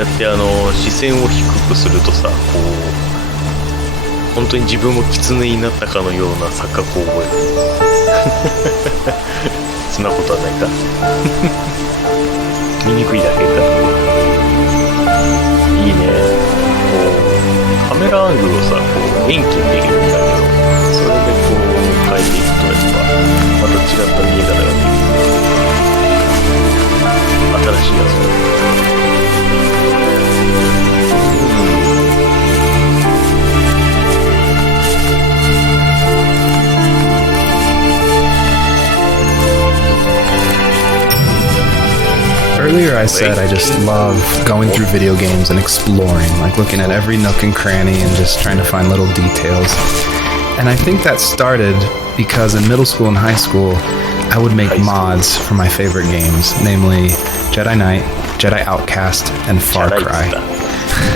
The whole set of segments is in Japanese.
やって視線を低くするとさ、こう本当に自分も狐になったかのような錯覚を覚える。そんなことはないか。醜いだけか。いいね。こうカメラアングルをさ、こう遠近できるんだけど、それでこう変えていくとやっぱまた違った見え方ができる。新しいやつ。Earlier I said I just love going through video games and exploring, like looking at every nook and cranny and just trying to find little details. And I think that started because in middle school and high school, I would make mods for my favorite games, namely Jedi Knight, Jedi Outcast, and Far Cry.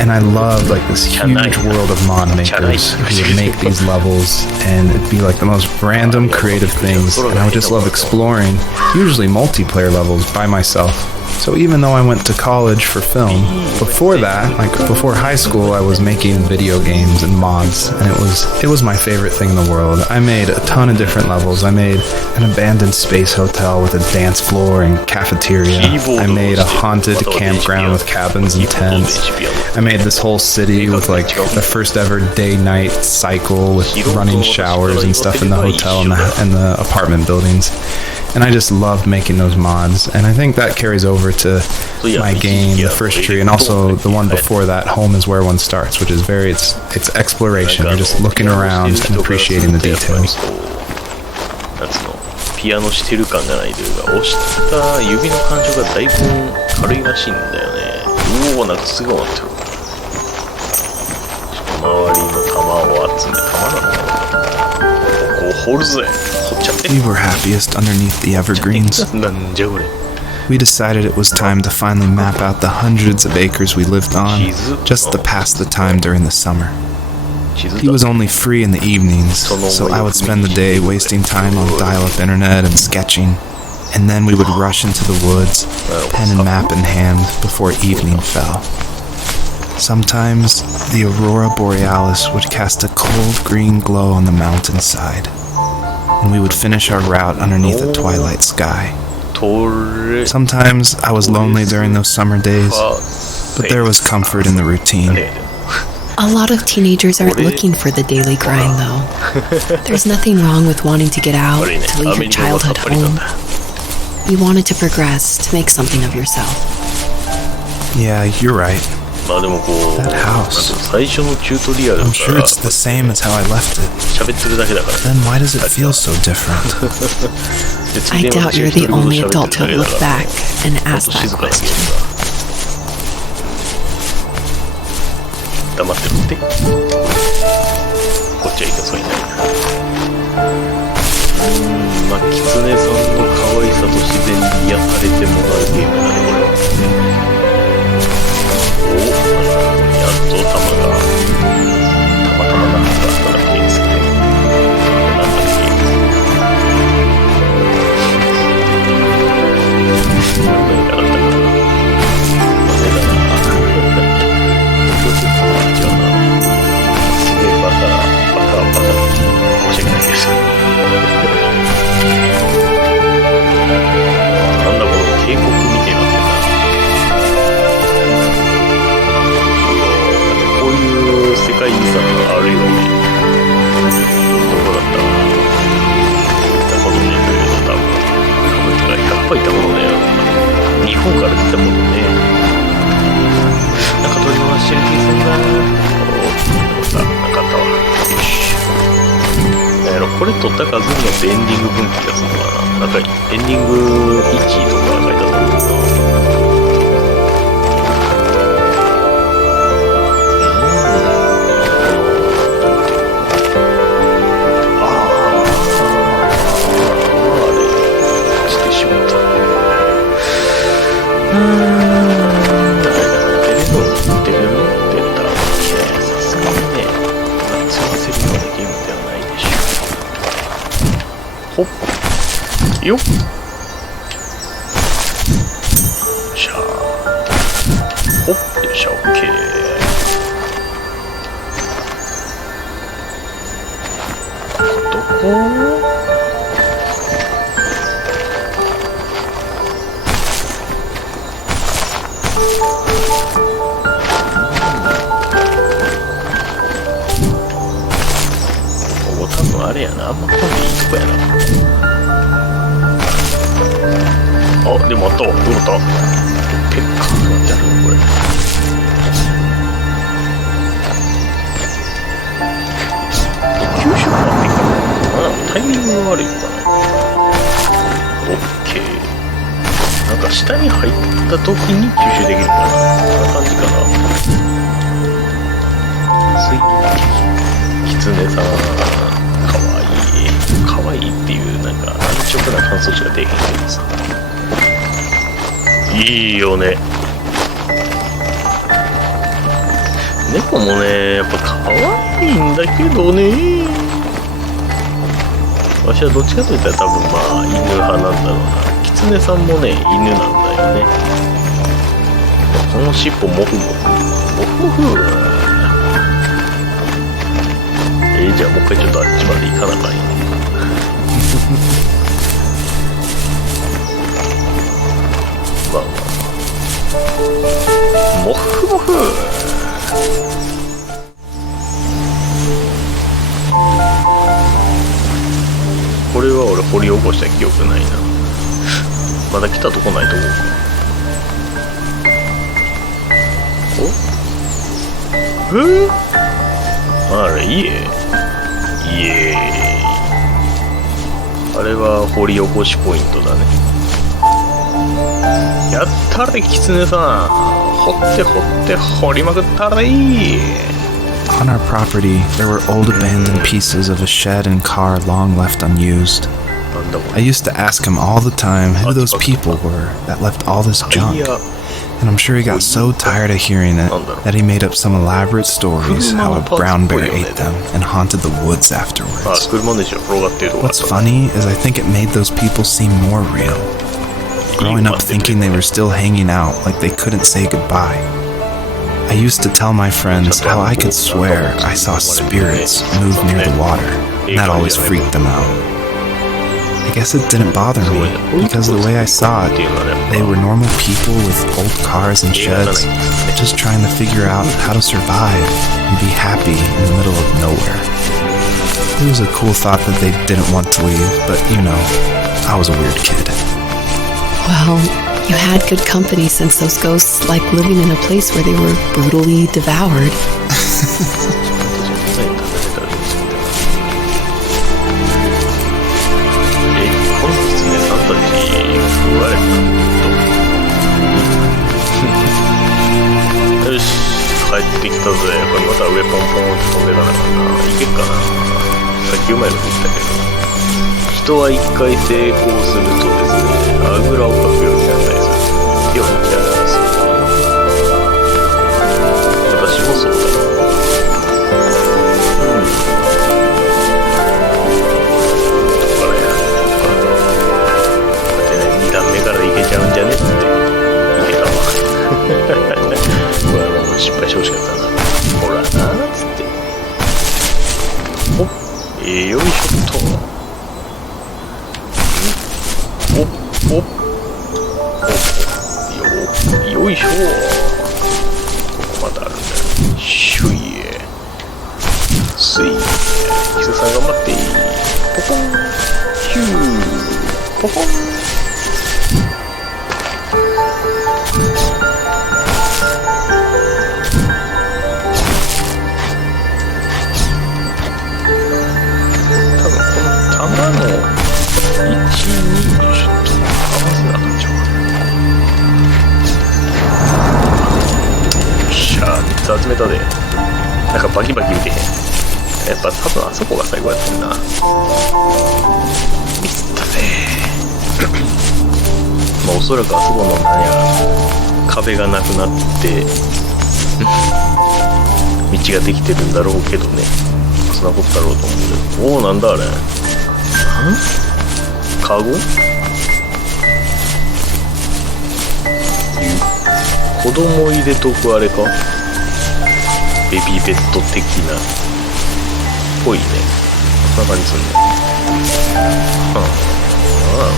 And I loved like this huge world of mod makers who would make these levels, and it'd be like the most random creative things, and I would just love exploring, usually multiplayer levels by myself. So even though I went to college for film, before that, like before high school, I was making video games and mods, and it was my favorite thing in the world. I made a ton of different levels. I made an abandoned space hotel with a dance floor and cafeteria. I made a haunted campground with cabins and tents. I made this whole city with like the first ever day-night cycle with running showers and stuff in the hotel and the apartment buildings. And I just loved making those mods, and I think that carries over to my game, the first tree, and also the one before that, Home is Where One Starts, which is it's exploration. You're just looking around and appreciating the details. ピアノしてる感がないというか、押した指の感触がだいぶ軽いらしいんだよね。うおー、なんかすごい待ってる。周りの玉を集め、玉なのかな。ここ掘るぜ。We were happiest underneath the evergreens. We decided it was time to finally map out the hundreds of acres we lived on, just to pass the time during the summer. He was only free in the evenings, so I would spend the day wasting time on dial-up internet and sketching, and then we would rush into the woods, pen and map in hand, before evening fell. Sometimes, the aurora borealis would cast a cold green glow on the mountainside, and we would finish our route underneath a twilight sky. Sometimes I was lonely during those summer days, but there was comfort in the routine. A lot of teenagers aren't looking for the daily grind, though. There's nothing wrong with wanting to get out, to leave your childhood home. You wanted to progress, to make something of yourself. Yeah, you're right. That house. I'm sure it's the same as how I left it. Then why does it feel so different? I doubt you're the only adult to look back and ask that question. 黙ってるって。こっちはいかそうにないな。まあ、狐さんの可愛さと自然に癒されてもらうゲームだね、これは。おお、やっと弾がたまたまなかっただけですね。なんだっけ。何かだったかな。忘れたな。なんだこの渓谷みたいになってるな。こういう世界遺産があるよね。どこだったかな。行ったことねえけど多分100%行ったことねえよ。日本から出たことねえ。なんか取り回してる気がするな。なかったわ。よし。これ撮った数によってエンディング分岐がするのかな。なんかエンディング1とか書いてあったんだけどな。よっしゃー。おっ、よっしゃ、オッケー。どこ？ここ多分あれやな、あんま来んでいいとこやな。あ、でもあったわ、よかった。ペッカーってあるのこれ。九州回ってきたの？タイミングが悪いのかな。オッケー。なんか下に入った時に吸収できるかな。そんな感じかな。キツネさん、かわいい。かわいいっていう、なんか安直な感想しか出へんけどさ。いいよね。猫もね、やっぱ可愛いんだけどね。私はどっちかといったら多分まあ犬派なんだろうな。キツネさんもね、犬なんだよね。この尻尾モフモフ。モフモフ。じゃあもう一回ちょっとあっちまで行かなあかんよ。まあまあ。モフモフ。これは俺掘り起こした記憶ないな。まだ来たとこないと思うか。お？あれ家？イエーイ。あれは掘り起こしポイントだね。やったれキツネさん。掘って掘って掘りまくったれ。On our property, there were old abandoned pieces of a shed and car long left unused. I used to ask him all the time who those people were that left all this junk, and I'm sure he got so tired of hearing it that he made up some elaborate stories how a brown bear ate them and haunted the woods afterwards. What's funny is I think it made those people seem more real. Growing up thinking they were still hanging out like they couldn't say goodbye. I used to tell my friends how I could swear I saw spirits move near the water, and that always freaked them out. I guess it didn't bother me, because the way I saw it, they were normal people with old cars and sheds, just trying to figure out how to survive and be happy in the middle of nowhere. It was a cool thought that they didn't want to leave, but you know, I was a weird kid. Well, you had good company since those ghosts like living in a place where they were brutally devoured. Yoし、帰ってきたぜ。これまた上ポンポンって飛んでかなかったな。いけっかな。さっきうまいこと言ったけど。人は一回成功するとですね、あぐらをかくようになったりする。手を抜きながらする。私もそうだな。どっからや。だってね、2段目からいけちゃうんじゃねって。いけたわ。失敗してほしかったな。ほらなーっつって。おっ、よいしょっと。おっ、おっ、よいしょ。ここまだあるんだよ。シュイエ。スイエ。キスさん頑張って。ポコン。ヒュー。ポコン。集めたで。なんかバキバキ見てへん。やっぱ多分あそこが最後やってるな。ミスったぜ。まあおそらくあそこのなんや壁がなくなって道ができてるんだろうけどね。そんなことだろうと思うけど。おお、なんだあれ。カゴ？こ子供入れとくあれか、ベビーベッド的なぽいね。そんな感じすんね。なんだろうな。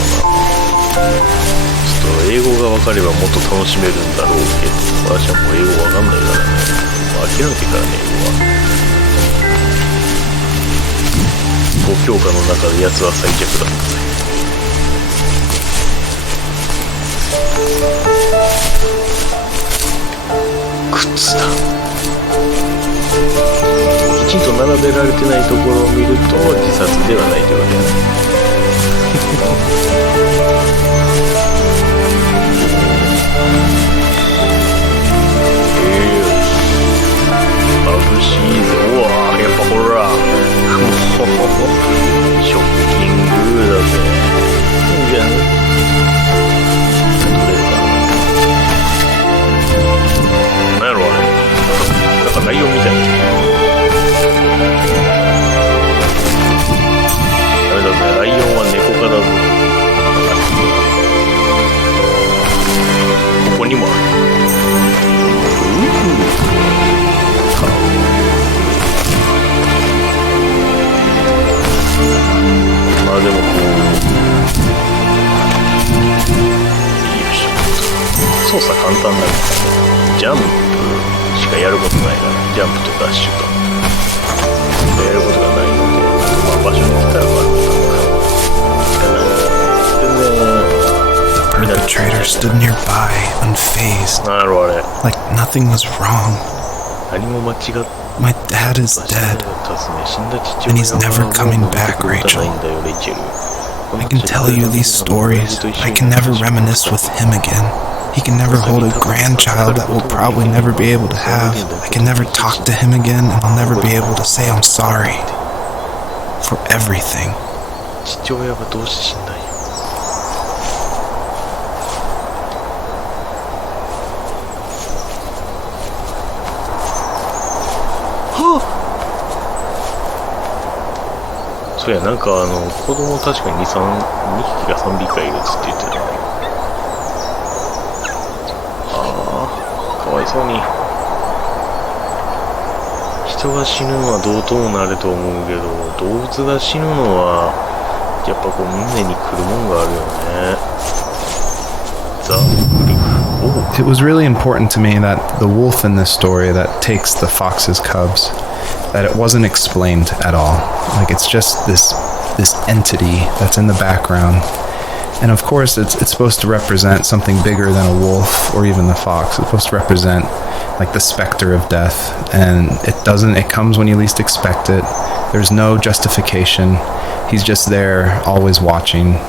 ちょっと英語が分かればもっと楽しめるんだろうけど、私はもう英語分かんないからね。諦めてからね、英語は。5教科の中でやつは最弱だったね。靴だ。きちんと並べられてないところを見ると自殺ではないというわけだ。眩しいぞ。うわー、やっぱほらショッキングだぜ。いいじゃん。どれかな。なんやろあれ。なんかライオンみたいな。ダメだぜ。ライオンは猫科だぞ。ここにもある。まあでもこう、よいしょ。操作簡単だから、ジャンプしかやることないから、ジャンプとダッシュとやることがないのと、まあ場所に来たら悪くThe perpetrator stood nearby, unfazed, なるほどあれ。 like nothing was wrong. 何も間違って My dad is dead, and he's never coming back, Rachel. I can tell you these stories. I can never reminisce with him again. He can never hold a grandchild that we'll probably never be able to have. I can never talk to him again, and I'll never be able to say I'm sorry for everything. 父親はどうして死んだんや。そうや、なんか子供確かに2匹か3匹かいるっつって言ってたね。ああ、かわいそうに。人が死ぬのはどうともなれと思うけど、動物が死ぬのはやっぱこう胸にくるもんがあるよね。ザ・ウルフ。It was really important to me that the wolf in this story that takes the fox's cubs, that it wasn't explained at all. Like it's just this entity that's in the background. And of course it's supposed to represent something bigger than a wolf or even the fox. It's supposed to represent like the specter of death, and it comes when you least expect it. There's no justification. He's just there, always watching.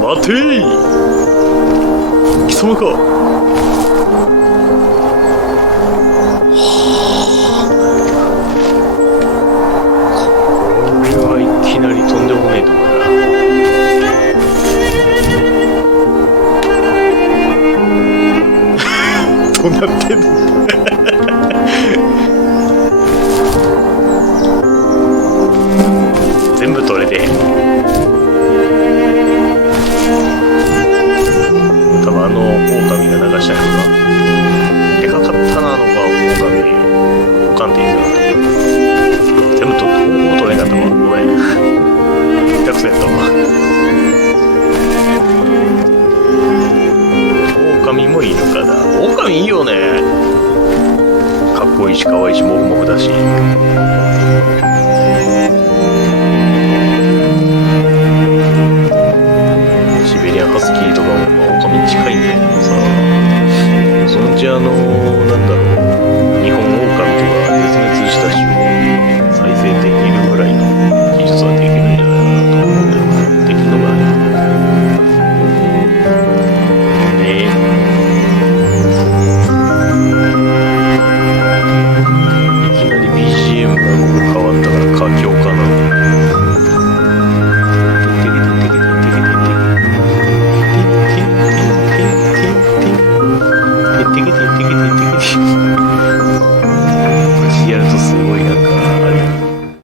待てー、貴様か。これはいきなりとんでもないとこだな。どうなってんの。全部取れてへん。多分狼が流したんやろな。でかかったな、狼。おかんって言ってた。全部取って、取れんかったわ。ごめん。下手くそやったわ。狼も犬かだ。狼いいよね。かっこいいし、可愛いし、モフモフだし。